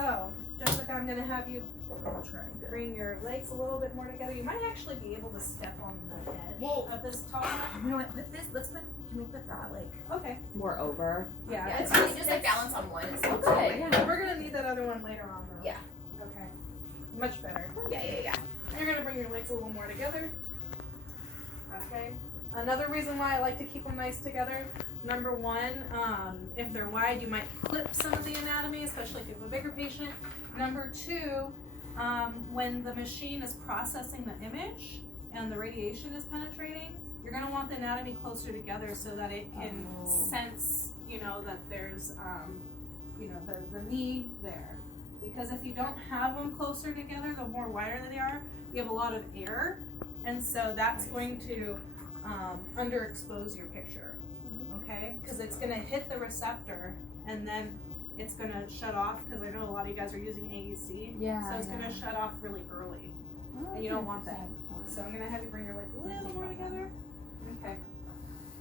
So, Jessica, I'm gonna have you I'll try and bring your legs a little bit more together. You might actually be able to step on the edge of this top. You know what? Put this. Can we put that like? Okay. More over. Yeah. Yeah. It's It's just like balance on one. It's Okay, yeah. We're gonna need that other one later on, though. Yeah. Okay. Much better. Yeah. You're gonna bring your legs a little more together. Okay. Another reason why I like to keep them nice together. Number one, if they're wide, you might clip some of the anatomy, especially if you have a bigger patient. Number two, when the machine is processing the image and the radiation is penetrating, you're gonna want the anatomy closer together so that it can sense, that there's, the knee there. Because if you don't have them closer together, the more wider they are, you have a lot of air, and so that's going to underexpose your picture, okay? Because it's gonna hit the receptor, and then it's gonna shut off, because I know a lot of you guys are using AEC, so it's gonna shut off really early, and you don't want that. So I'm gonna have you bring your legs a little more together, okay?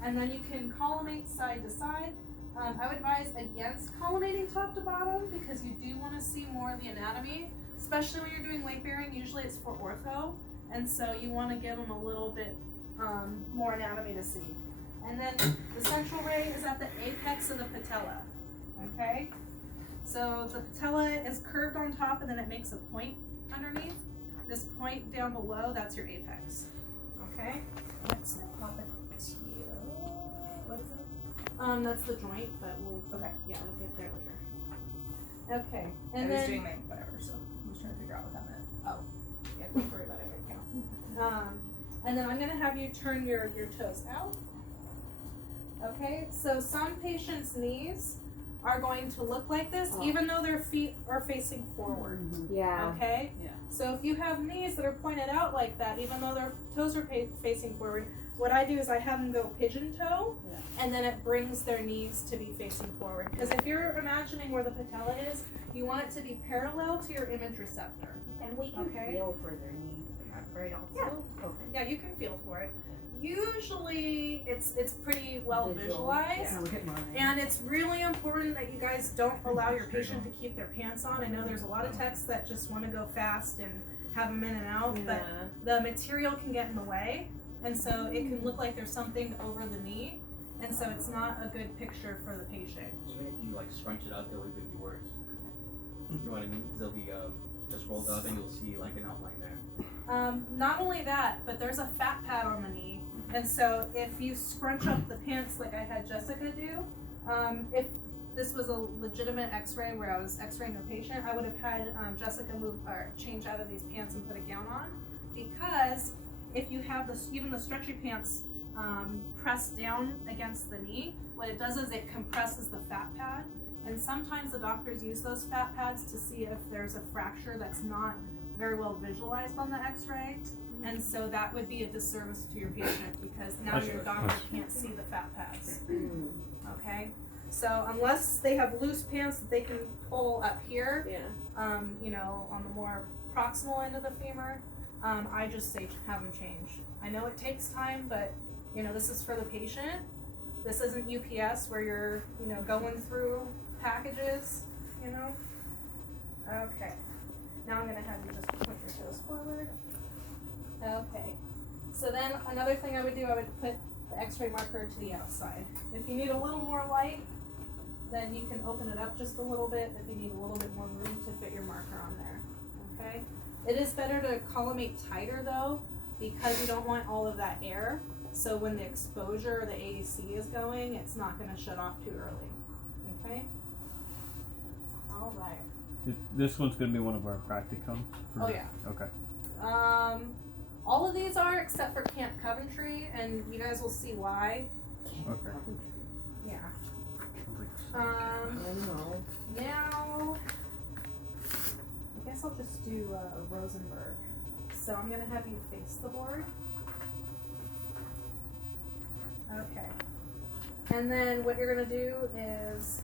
And then you can collimate side to side. I would advise against collimating top to bottom, because you do want to see more of the anatomy, especially when you're doing weight bearing. Usually it's for ortho, and so you want to give them a little bit more anatomy to see. And then the central ray is at the apex of the patella, okay? So the patella is curved on top, and then it makes a point underneath. This point down below, that's your apex, okay? What's the popliteal? What is it? That's the joint, but we'll get there later. Okay, and I was then doing my whatever, so I was trying to figure out what that meant. Oh. yeah, don't worry about it right now. And then I'm gonna have you turn your toes out. Okay, so some patients' knees are going to look like this, even though their feet are facing forward. Yeah. Okay? Yeah. So if you have knees that are pointed out like that, even though their toes are facing forward, what I do is I have them go pigeon toe, and then it brings their knees to be facing forward. Because if you're imagining where the patella is, you want it to be parallel to your image receptor. And we can feel for their knee, right? Also. Yeah. Okay. Yeah, you can feel for it. Usually, it's pretty well visualized. Yeah, look at mine. And it's really important that you guys don't allow your patient to keep their pants on. I know there's a lot of techs that just want to go fast and have them in and out, but the material can get in the way, and so it can look like there's something over the knee, and so it's not a good picture for the patient. Even if you scrunch it up, it would be worse. You know what I mean? Because they'll be just rolled up, and you'll see an outline there. Not only that, but there's a fat pad on the knee. And so if you scrunch up the pants like I had Jessica do, if this was a legitimate x-ray where I was x-raying a patient, I would have had Jessica change out of these pants and put a gown on, because if you have even the stretchy pants pressed down against the knee, what it does is it compresses the fat pad. And sometimes the doctors use those fat pads to see if there's a fracture that's not very well visualized on the x-ray. And so that would be a disservice to your patient, because now your doctor can't see the fat pads. Okay? So unless they have loose pants that they can pull up here, on the more proximal end of the femur, I just say have them change. I know it takes time, but this is for the patient. This isn't UPS where you're, going through packages, Okay. Now I'm gonna have you just point your toes forward. Okay, so then another thing I would do, I would put the x-ray marker to the outside. If you need a little more light, then you can open it up just a little bit if you need a little bit more room to fit your marker on there, okay? It is better to collimate tighter though, because you don't want all of that air, so when the exposure or the AEC is going, it's not gonna shut off too early, okay? All right. This one's gonna be one of our practicums? Oh yeah. Okay. All of these are except for Camp Coventry, and you guys will see why. Okay. Yeah. I don't know. Now, I guess I'll just do Rosenberg. So I'm gonna have you face the board. Okay. And then what you're gonna do is